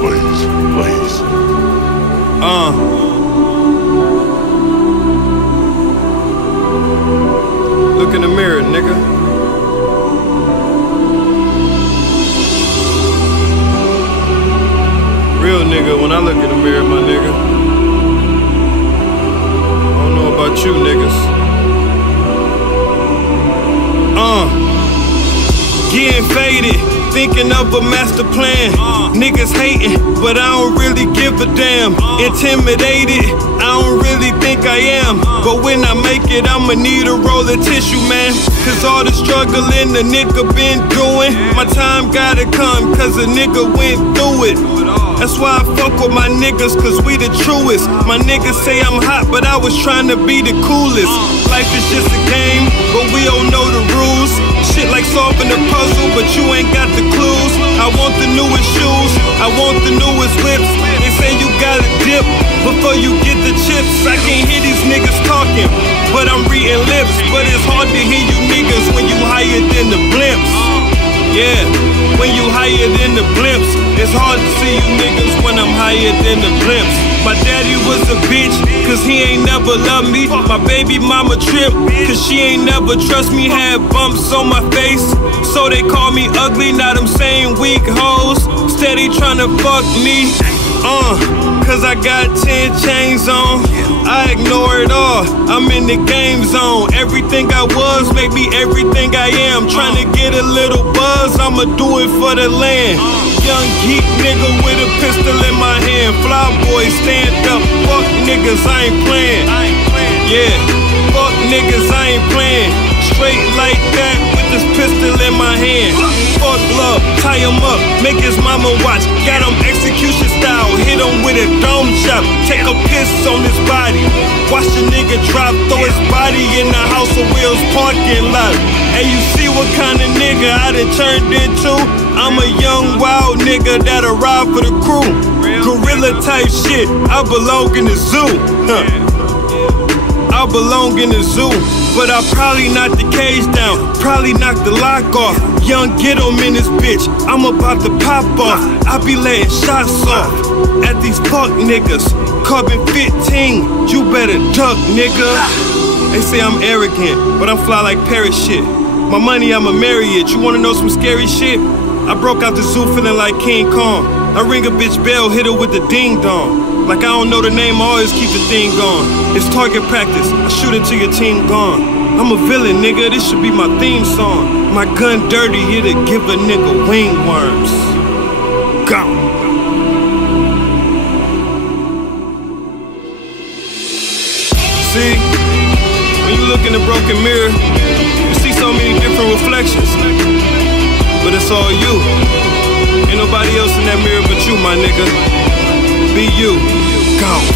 Blaze. Look in the mirror, nigga. Real nigga, when I look in the mirror, my nigga. I don't know about you niggas. Getting faded, thinking of a master plan. Niggas hating, but I don't really give a damn. Intimidated, I don't really think I am. But when I make it, I'ma need a roll of tissue, man. Cause all the struggling the nigga been doing, my time gotta come, cause a nigga went through it. That's why I fuck with my niggas, cause we the truest. My niggas say I'm hot, but I was trying to be the coolest. Life is just a game, but we don't know the rules. Shit like solving a puzzle, but you ain't got the clues. I want the newest shoes, I want the newest whips. They say you gotta dip before you get the chips. I can't hear these niggas talking, but I'm reading lips. But it's hard to hear you niggas when you higher than the blimps. Yeah, when you higher than the blimps. It's hard to see you niggas when I'm higher than the blimps. My daddy was a bitch, cause he ain't never loved me. My baby mama tripped, cause she ain't never trust me. Had bumps on my face, so they call me ugly. Now them same weak hoes steady tryna fuck me. Cause I got 10 chains on, I ignore it all, I'm in the game zone. Everything I was made me everything I am. Tryna get a little buzz, I'ma do it for the land. Young geek nigga with a pistol in my hand. Fly boy, stand up, fuck niggas, I ain't playing. Yeah, fuck niggas, I ain't playing. Straight like that with this pistol in my hand. Fuck love, tie him up, make his mama watch. Got him execution style, hit him with a dome chop. Take a piss on his body, watch the nigga drop, throw his body in the House of Wheels parking lot. And you see what kind of nigga I done turned into? I'm a young wild nigga that'll ride for the crew. Gorilla type shit, I belong in the zoo. I belong in the zoo, but I probably knock the cage down, probably knock the lock off. Young get 'em in this bitch, I'm about to pop off. I be letting shots off at these fuck niggas. Carbon 15, you better duck, nigga. They say I'm arrogant, but I'm fly like parrot shit. My money, I'ma marry it. You wanna know some scary shit? I broke out the zoo feeling like King Kong. I ring a bitch bell, hit her with the ding dong. Like I don't know the name, I always keep the thing gone. It's target practice, I shoot it till your team gone. I'm a villain, nigga, this should be my theme song. My gun dirty, it'll give a nigga wingworms. Gone. See, when you look in the broken mirror, you see so many different reflections. But it's all you. Ain't nobody else in that mirror but you, my nigga. Be you. Go.